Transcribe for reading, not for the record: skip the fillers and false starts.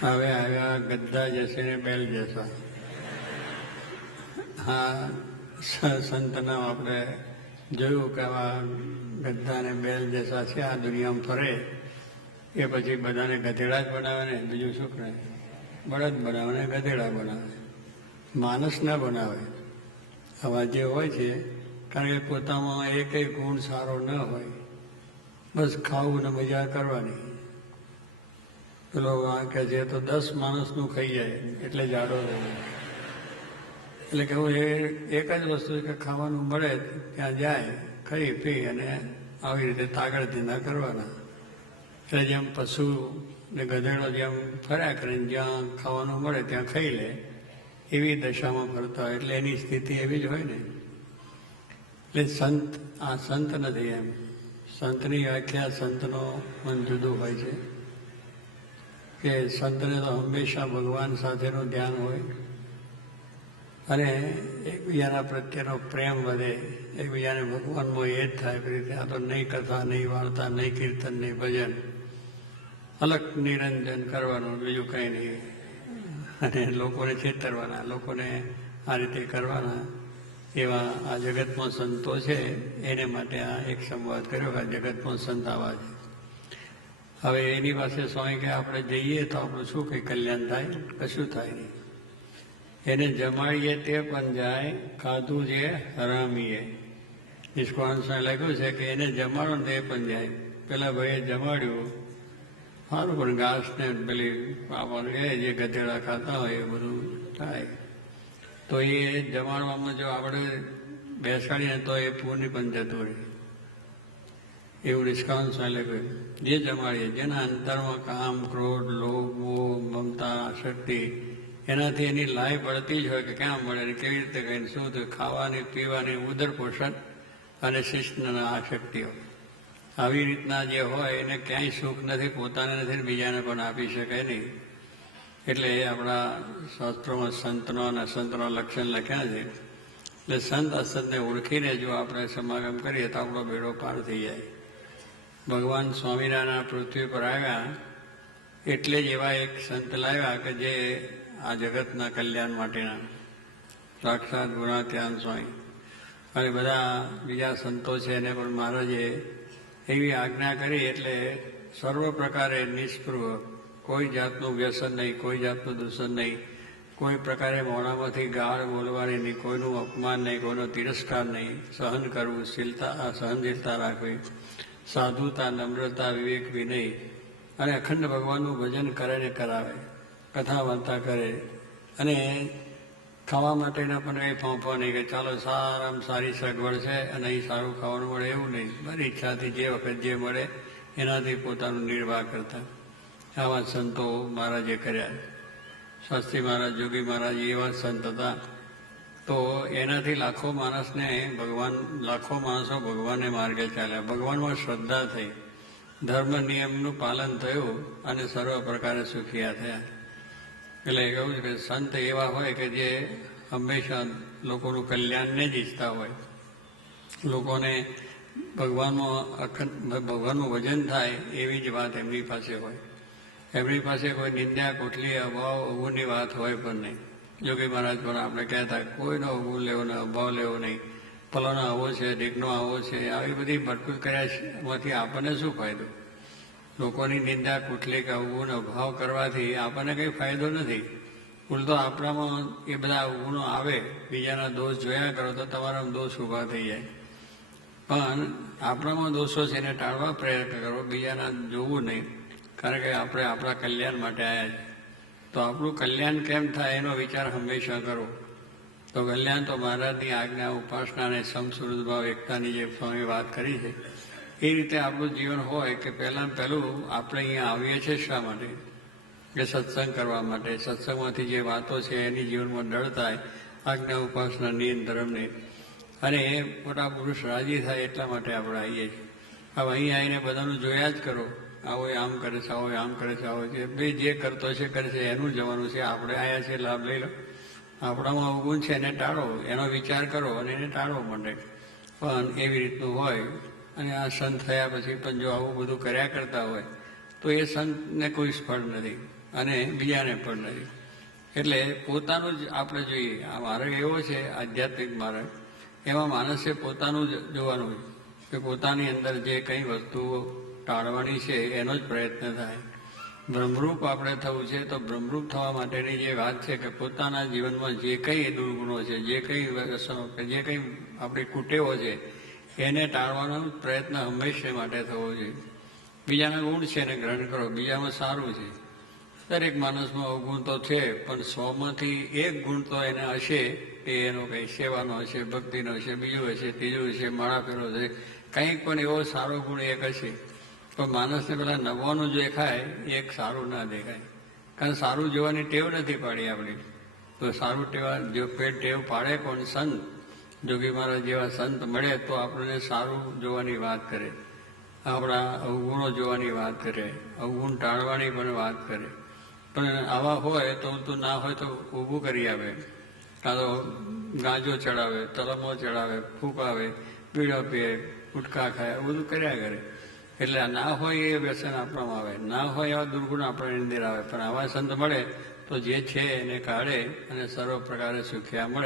હવે આવ્યા ગદ્દા જશે ને બેલ જશા. હા, સંતના આપણે જોયું કે આવા ગદ્દા ને બેલ જશા છે આ દુનિયામાં ફરે એ પછી બધાને ગધેડા જ બનાવે ને, બીજું શું કરે? બળદ બનાવે ને ગધેડા બનાવે, માણસ ના બનાવે. આવા જે હોય છે, કારણ કે પોતામાં એકેય ગુણ સારો ન હોય, બસ ખાવું ને મજા કરવાની. પેલો કે છે તો 10 માણસનું ખાઈ જાય એટલે જાડો રહે. એટલે કેવું એ એક જ વસ્તુ કે ખાવાનું મળે ત્યાં જાય, ખાઈ પી અને આવી રીતે તાગડ ધીંધા કરવાના. એટલે જેમ પશુ ને ગધેડો જેમ ફર્યા કરીને જ્યાં ખાવાનું મળે ત્યાં ખાઈ લે, એવી દશામાં ફરતા હોય. એટલે એની સ્થિતિ એવી જ હોય ને. એટલે સંત આ સંત નથી એમ. સંતની વ્યાખ્યા સંતનો મન જુદું હોય છે કે સંતને તો હંમેશા ભગવાન સાથેનું ધ્યાન હોય અને એકબીજાના પ્રત્યેનો પ્રેમ વધે, એકબીજાને ભગવાનમાં એ જ થાય. એ રીતે આ તો નહીં કથા, નહીં વાર્તા, નહીં કીર્તન, નહીં ભજન, અલગ નિરંજન કરવાનું, બીજું કંઈ નહીં. અને લોકોને છેતરવાના, લોકોને આ રીતે કરવાના. એવા આ જગતમાં સંતો છે, એને માટે આ એક સંવાદ કર્યો કે આ જગતમાં સંત આવા છે. હવે એની પાસે સ્વામી કે આપણે જઈએ તો આપણું શું કંઈ કલ્યાણ થાય? કશું થાય નહીં. એને જમાડીએ તે પણ જાય, ખાધું જે હરામીએ. નિષ્કાળ સ્વામી લખ્યું છે કે એને જમાડો ને તે પણ જાય. પેલા ભાઈએ જમાડ્યું સારું, પણ ઘાસ ને પેલી પાવાનું એ જે ગધેડા ખાતા હોય એ બધું થાય. તો એ જમાડવામાં જો આપણે બેસાડીએ તો એ પૂર્ણ પણ જતું રહે. એવું નિષ્કાળ સ્વામી લખ્યું. જે જમાડીએ, જેના અંતરમાં કામ, ક્રોધ, લોભ, મોહ, મમતા, શક્તિ, એનાથી એની લાય પડતી જ હોય કે ક્યાં મળે ને કેવી રીતે કહીને શું થયું, ખાવાની, પીવાની, ઉદર પોષણ અને શિસ્તના આશક્તિઓ. આવી રીતના જે હોય એને ક્યાંય સુખ નથી, પોતાને નથી ને બીજાને પણ આપી શકાય નહીં. એટલે એ આપણા શાસ્ત્રોમાં સંતનો અને અસંતનો લક્ષણ લખ્યા છે. એટલે સંત અસંતને ઓળખીને જો આપણે સમાગમ કરીએ તો આપણો બેડો પાર થઈ જાય. ભગવાન સ્વામિનારાયણ પૃથ્વી પર આવ્યા એટલે જ એવા એક સંત લાવ્યા કે જે આ જગતના કલ્યાણ માટેના સાક્ષાત ગુણાત્યાન સ્વામી અને બધા બીજા સંતો છે એને પણ મહારાજે એવી આજ્ઞા કરી. એટલે સર્વ પ્રકારે નિષ્પૃહ, કોઈ જાતનું વ્યસન નહીં, કોઈ જાતનું દૂષણ નહીં, કોઈ પ્રકારે મોઢામાંથી ગાળ બોલવાની નહીં, કોઈનું અપમાન નહીં, કોઈનો તિરસ્કાર નહીં, સહન કરવું, સહનશીલતા રાખવી, સાધુતા, નમ્રતા, વિવેક, વિનય અને અખંડ ભગવાનનું ભજન કરે ને કરાવે, કથા વાર્તા કરે. અને ખાવા માટેના પણ એ ફોંફો નહીં કે ચાલો સારામાં સારી સગવડ છે અને અહીં સારું ખાવાનું મળે, એવું નહીં. મારી ઈચ્છાથી જે વખત જે મળે એનાથી પોતાનું નિર્વાહ કરતા આવા સંતો મહારાજે કર્યા. શાસ્ત્રી મહારાજ, જોગી મહારાજ એવા સંત હતા. તો એનાથી લાખો માણસો ભગવાનને માર્ગે ચાલ્યા, ભગવાનમાં શ્રદ્ધા થઈ, ધર્મ નિયમનું પાલન થયું અને સર્વ પ્રકારે સુખિયા થયા. એટલે કહ્યું છે કે સંત એવા હોય કે જે હંમેશા લોકોનું કલ્યાણને જ ઈચ્છતા હોય, લોકોને ભગવાનનું ભજન થાય એવી જ વાત એમની પાસે હોય. એમની પાસે કોઈ નિંદા, કોટલી, અભાવ, અવગુણની વાત હોય પણ નહીં. જોગી મહારાજ પણ આપણે કહેતા કોઈનો અવગુણ લેવો ને અભાવ લેવો નહીં, ફલાનો આવો છે, ઢીકનો આવો છે, આવી બધી ભટકૂટ કર્યામાંથી આપણને શું ફાયદો? લોકોની નિંદા, કુટલી કે અવગુણ અભાવ કરવાથી આપણને કંઈ ફાયદો નથી. ઉલટો આપણામાં એ બધા અવગુણો આવે, બીજાના દોષ જોયા કરો તો તમારા દોષ ઊભા થઈ જાય. પણ આપણામાં દોષો છે એને ટાળવા પ્રયત્ન કરો, બીજાના જોવું નહીં. કારણ કે આપણે આપણા કલ્યાણ માટે આવ્યા છીએ. તો આપણું કલ્યાણ કેમ થાય એનો વિચાર હંમેશા કરો. તો કલ્યાણ તો મહારાજની આજ્ઞા, ઉપાસના અને સમસુહૃદભાવ એકતાની જે સ્વામી વાત કરી છે એ રીતે આપણું જીવન હોય કે પહેલું આપણે અહીંયા આવીએ છીએ શા માટે? કે સત્સંગ કરવા માટે. સત્સંગમાંથી જે વાતો છે એની જીવનમાં ડળ થાય, આજ્ઞા, ઉપાસના, નિયમ, ધર્મને, અને એ મોટા પુરુષ રાજી થાય એટલા માટે આપણે આવીએ છીએ. હવે અહીં આવીને બધાનું જોયા જ કરો, આવો આમ કરે છે, આવો આમ કરે છે, આવો છે, ભાઈ જે કરતો છે કરે છે, એનું જવાનું છે. આપણે આવ્યા છીએ, લાભ લઈ લો. આપણામાં અવગુણ છે એને ટાળો, એનો વિચાર કરો અને એને ટાળવો માંડે. પણ એવી રીતનું હોય. અને આ સંત થયા પછી પણ જો આવું બધું કર્યા કરતા હોય તો એ સંતને કોઈ ફળ નથી. અને બીજાને પણ નહીં. એટલે પોતાનું જ આપણે જોઈએ. આ માર્ગ એવો છે આધ્યાત્મિક માર્ગ, એમાં માણસે પોતાનું જ જોવાનું છે કે પોતાની અંદર જે કંઈ વસ્તુઓ ટાળવાની છે એનો જ પ્રયત્ન થાય. બ્રહ્મરૂપ આપણે થવું છે તો બ્રહ્મરૂપ થવા માટેની જે વાત છે કે પોતાના જીવનમાં જે કંઈ દુર્ગુણો છે, જે કંઈ વ્યસનો કે જે કંઈ આપણી કુટેવો છે એને ટાળવાનો પ્રયત્ન હંમેશા માટે થવો જોઈએ. બીજાના ગુણ છે એને ગ્રહણ કરો, બીજામાં સારું છે. દરેક માણસમાં અવગુણ તો છે, પણ 100માંથી 1 ગુણ તો એને હશે. એ એનો કંઈ સેવાનો હશે, ભક્તિનો હશે, બીજું હશે, ત્રીજું હશે, માળા ફેરો હશે, કંઈક પણ એવો સારો ગુણ એક હશે. પણ માણસને પેલા 99 દેખાય, એક સારું ના દેખાય. કારણ સારું જોવાની ટેવ નથી પાડી આપણી. તો સારું ટેવ પાડે કોણ? સંત. જોગી મહારાજ જેવા સંત મળે તો આપણને સારું જોવાની વાત કરે, આપણા અવગુણો જોવાની વાત કરે, અવગુણ ટાળવાની પણ વાત કરે. પણ આવા હોય તો ના હોય તો ઊભું કરી આવે, કાં તો ગાંજો ચડાવે, તલમો ચડાવે, ફૂંકાવે, બીડો પીએ, ગુટખા ખાય, બધું કર્યા કરે. એટલે ના હોય એ વ્યસન આપણામાં આવે, ના હોય એવા દુર્ગુણ આપણા અંદર આવે. પણ આવા સંત મળે તો જે છે એને કાઢે અને સર્વ પ્રકારે સુખ્યા મળે.